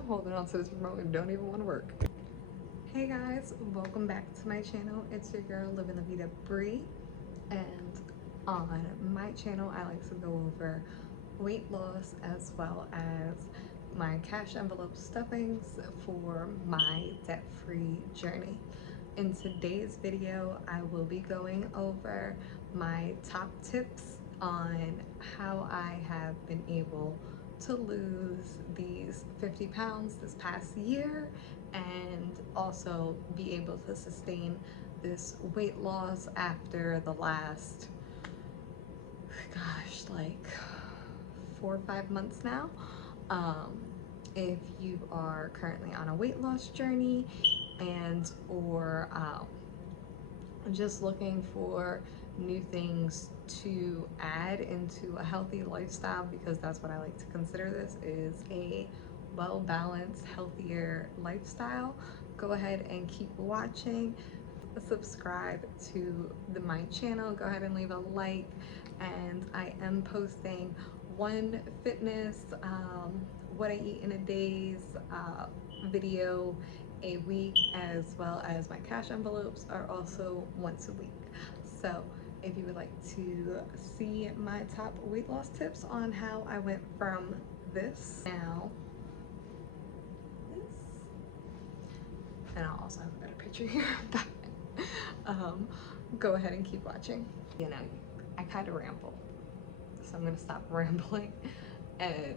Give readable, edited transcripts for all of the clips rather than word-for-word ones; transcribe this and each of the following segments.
I'm holding on to this remote and don't even want to work. Hey guys, welcome back to my channel. It's your girl Living La Vida Bree, and on my channel I like to go over weight loss as well as my cash envelope stuffings for my debt-free journey. In today's video, I will be going over my top tips on how I have been able to lose these 50 pounds this past year and also be able to sustain this weight loss after the last, gosh, like 4 or 5 months now. If you are currently on a weight loss journey and or just looking for new things to add into a healthy lifestyle, because that's what I like to consider this, is a well-balanced, healthier lifestyle, go ahead and keep watching. Subscribe to my channel, go ahead and leave a like, and I am posting one fitness, what I eat in a day's video a week, as well as my cash envelopes are also once a week. So if you would like to see my top weight loss tips on how I went from this now this, and I'll also have a better picture here, but go ahead and keep watching. You know, I kind of ramble, so I'm gonna stop rambling, and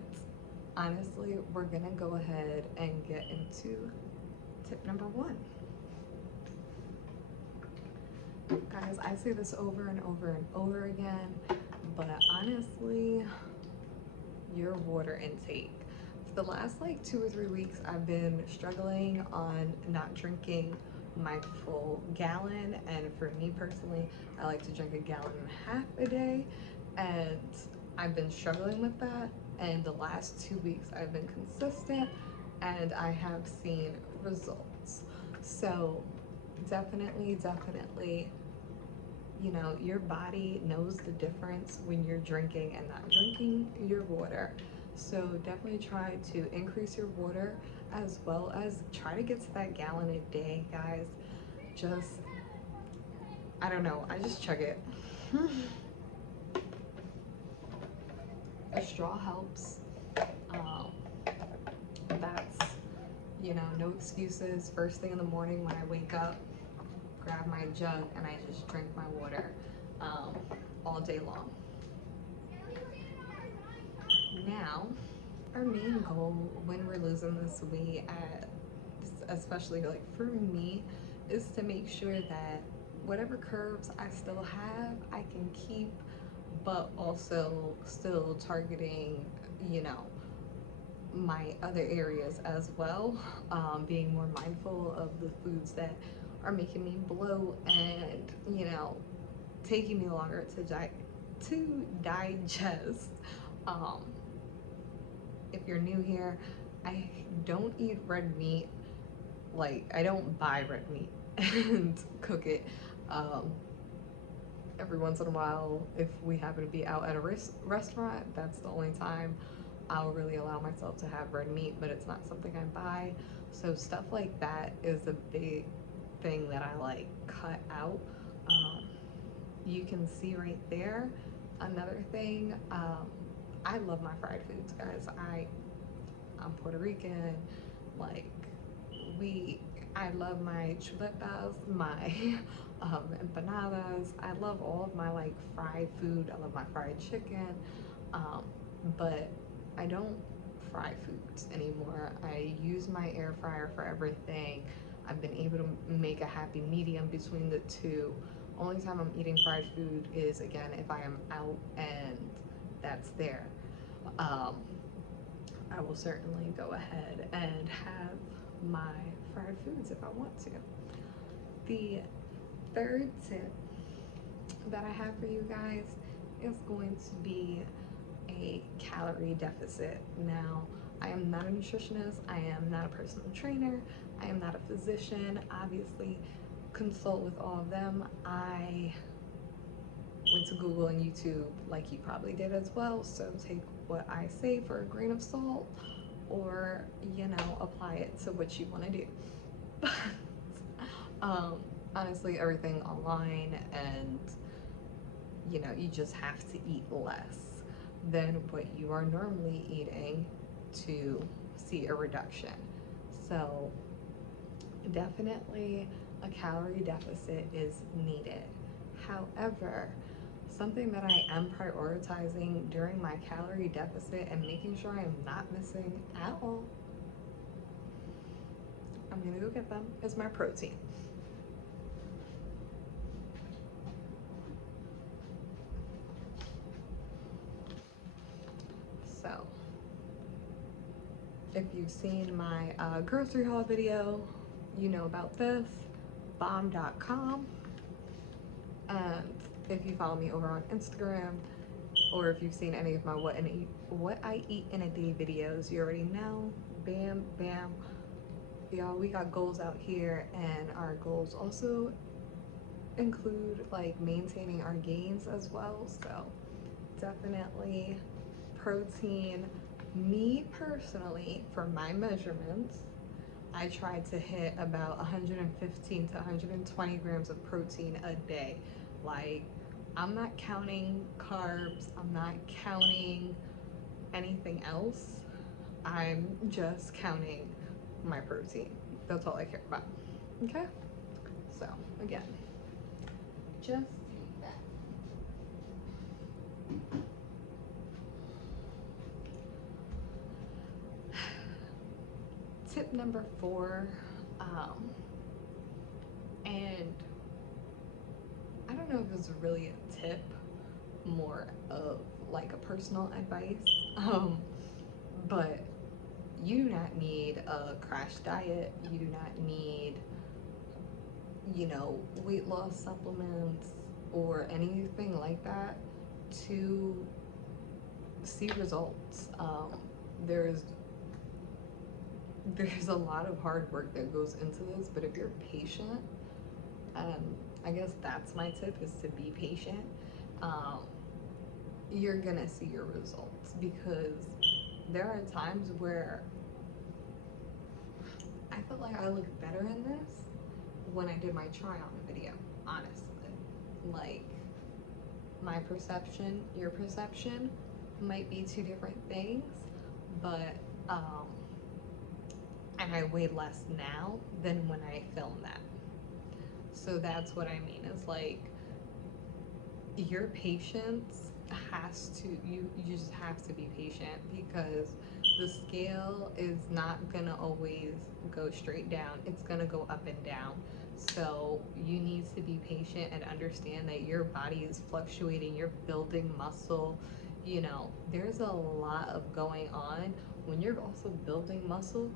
honestly, we're gonna go ahead and get into tip number 1. Guys, I say this over and over and over again, but honestly, your water intake. For the last like 2 or 3 weeks, I've been struggling on not drinking my full gallon, and for me personally, I like to drink 1.5 gallons a day, and I've been struggling with that. And the last 2 weeks I've been consistent and I have seen results. So definitely, you know, your body knows the difference when you're drinking and not drinking your water. So definitely try to increase your water, as well as try to get to that gallon a day, guys. Just, I don't know, I just chug it. A straw helps. That's, you know, no excuses. First thing in the morning when I wake up, grab my jug and I just drink my water all day long. Now, our main goal when we're losing this weight, especially like for me, is to make sure that whatever curves I still have, I can keep, but also still targeting, you know, my other areas as well, being more mindful of the foods that are making me bloat and, you know, taking me longer to digest. If you're new here, I don't eat red meat. Like, I don't buy red meat and cook it. Every once in a while, if we happen to be out at a restaurant, that's the only time I'll really allow myself to have red meat, but it's not something I buy. So stuff like that is a big thing that I like cut out. You can see right there. Another thing, I love my fried foods, guys. I'm Puerto Rican. Like, I love my chuletas, my empanadas. I love all of my like fried food. I love my fried chicken, but I don't fry foods anymore. I use my air fryer for everything. I've been able to make a happy medium between the two. Only time I'm eating fried food is, again, if I am out and that's there. I will certainly go ahead and have my fried foods if I want to. The third tip that I have for you guys is going to be a calorie deficit. Now, I am not a nutritionist, I am not a personal trainer, I am not a physician. Obviously, consult with all of them. I went to Google and YouTube like you probably did as well, so take what I say for a grain of salt. or, you know, apply it to what you want to do. But um, honestly, everything online, and you know, you just have to eat less than what you are normally eating to see a reduction. So definitely a calorie deficit is needed. However, something that I am prioritizing during my calorie deficit and making sure I'm not missing out, I'm gonna go get them, is my protein. So if you've seen my grocery haul video, you know about this, bomb.com. And if you follow me over on Instagram, or if you've seen any of my what I eat in a day videos, you already know. Bam, bam. Y'all, we got goals out here, and our goals also include like maintaining our gains as well. So definitely protein. Me personally, for my measurements, I try to hit about 115 to 120 grams of protein a day. Like, I'm not counting carbs, I'm not counting anything else. I'm just counting my protein. That's all I care about. Okay? So, again, just that. Tip number 4, and I don't know if it's really a tip, more of like a personal advice, but you do not need a crash diet. You do not need, you know, weight loss supplements or anything like that to see results. There's there's a lot of hard work that goes into this, but if you're patient, I guess that's my tip, is to be patient. Um, you're gonna see your results, because there are times where I felt like I looked better in this when I did my try on video, honestly. Like, my perception, your perception might be two different things, but and I weigh less now than when I filmed that. So that's what I mean. It's like, your patience has to, you just have to be patient, because the scale is not gonna always go straight down. It's gonna go up and down. So you need to be patient and understand that your body is fluctuating. You're building muscle. You know, there's a lot of going on. When you're also building muscle,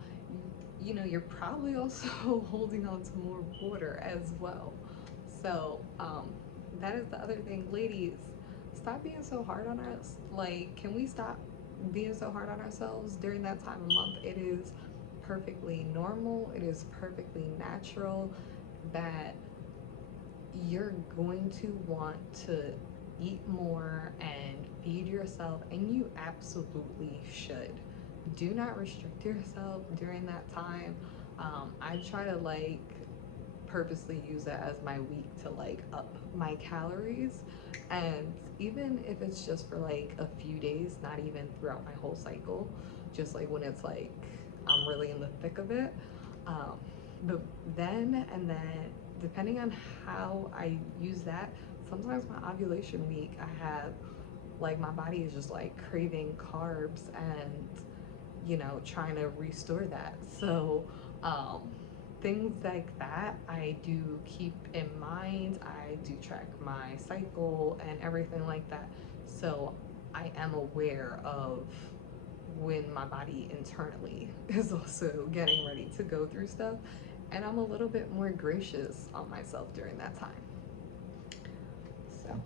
you know, you're probably also holding on to more water as well. So that is the other thing. Ladies, stop being so hard on us. Like, can we stop being so hard on ourselves during that time of month? It is perfectly normal, it is perfectly natural that you're going to want to eat more and feed yourself, and you absolutely should. Do not restrict yourself during that time. I try to like purposely use that as my week to like up my calories, and even if it's just for like a few days, not even throughout my whole cycle, just like when it's like I'm really in the thick of it. But then, and then depending on how I use that, sometimes my ovulation week, I have like, my body is just like craving carbs, and you know, trying to restore that. So things like that I do keep in mind. I do track my cycle and everything like that, so I am aware of when my body internally is also getting ready to go through stuff, and I'm a little bit more gracious on myself during that time. So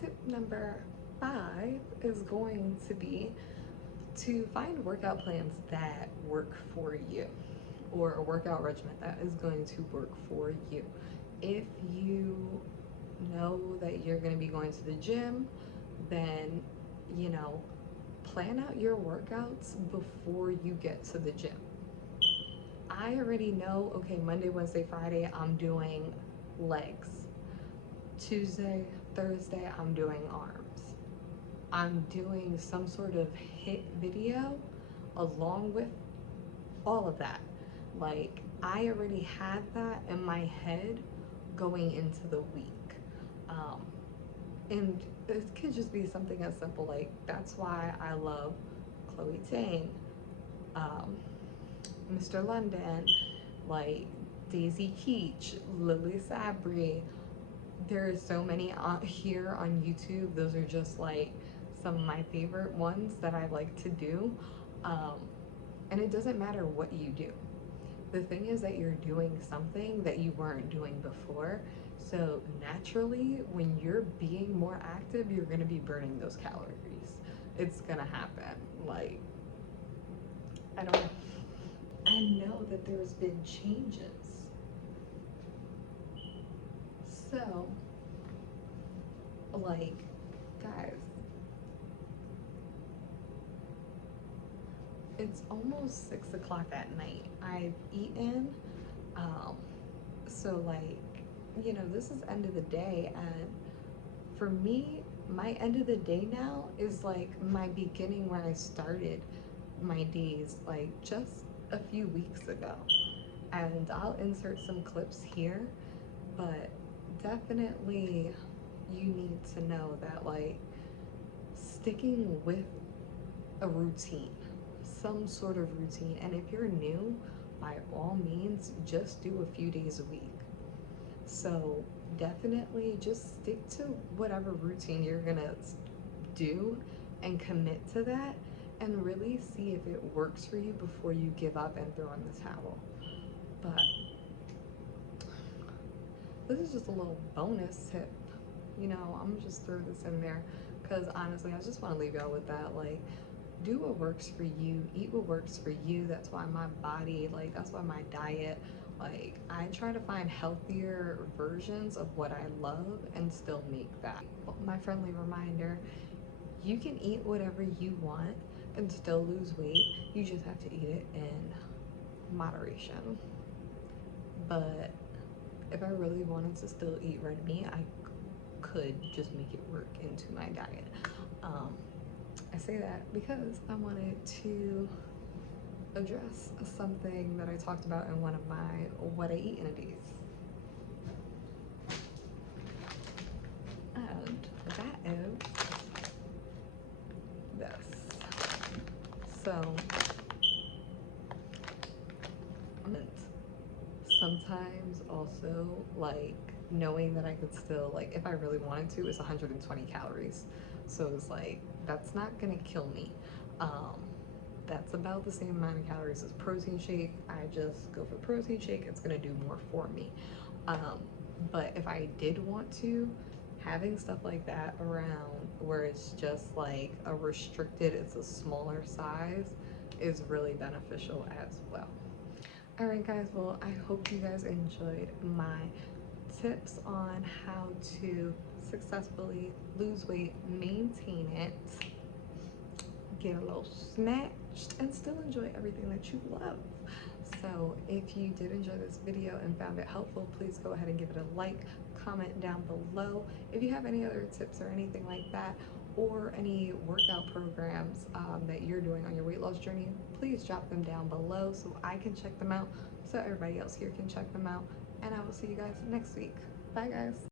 tip number 5 is going to be to find workout plans that work for you, or a workout regimen that is going to work for you. If you know that you're going to be going to the gym, then, you know, plan out your workouts before you get to the gym. I already know, okay, Monday, Wednesday, Friday, I'm doing legs. Tuesday, Thursday, I'm doing arms. I'm doing some sort of hit video along with all of that. Like, I already had that in my head going into the week. Um, and it could just be something as simple like that's why I love Chloe Tang, um, Mr. London, like Daisy Keach, Lily Sabri. There's so many here on YouTube. Those are just like some of my favorite ones that I like to do. Um, and it doesn't matter what you do. The thing is that you're doing something that you weren't doing before. So naturally, when you're being more active, you're gonna be burning those calories. It's gonna happen. Like, I don't, I know that there's been changes. So, like, guys, it's almost 6 o'clock at night. I've eaten, um, so like, this is end of the day, and for me, my end of the day now is like my beginning where I started my days, like just a few weeks ago. And I'll insert some clips here, but definitely you need to know that, like, sticking with a routine, some sort of routine, and if you're new, by all means, just do a few days a week. So definitely just stick to whatever routine you're gonna do and commit to that and really see if it works for you before you give up and throw in the towel. But this is just a little bonus tip. I'm gonna just throw this in there because honestly, I just want to leave y'all with that. Like, do what works for you, eat what works for you. That's why my body, like, that's why my diet, like, I try to find healthier versions of what I love and still make that. My friendly reminder, you can eat whatever you want and still lose weight. You just have to eat it in moderation. But if I really wanted to still eat red meat, I could just make it work into my diet. I say that because I wanted to address something that I talked about in one of my what I eat in a days. And that is this. So, sometimes also, like, knowing that I could still, like, if I really wanted to, it's 120 calories. So it's like, that's not gonna kill me. Um, that's about the same amount of calories as protein shake. I just go for protein shake, it's gonna do more for me. Um, but if I did want to, having stuff like that around where it's just like a restricted, it's a smaller size, is really beneficial as well. All right, guys, well, I hope you guys enjoyed my tips on how to successfully lose weight, maintain it, get a little snatched, and still enjoy everything that you love. So if you did enjoy this video and found it helpful, please go ahead and give it a like, comment down below. If you have any other tips or anything like that, or any workout programs that you're doing on your weight loss journey, please drop them down below so I can check them out, so everybody else here can check them out. And I will see you guys next week. Bye, guys.